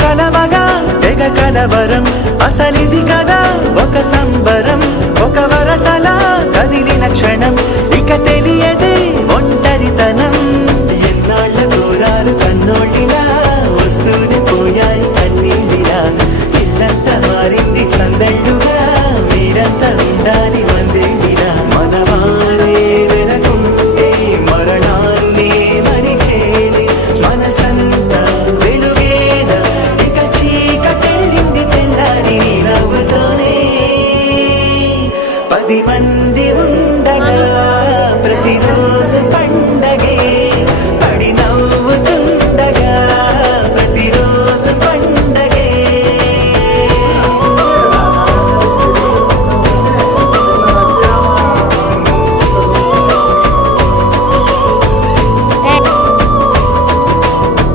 కలవగా తెగ కలవరం అసలిది కదా ఒక సంబరం ఒక వరసలా కదిలిన క్షణం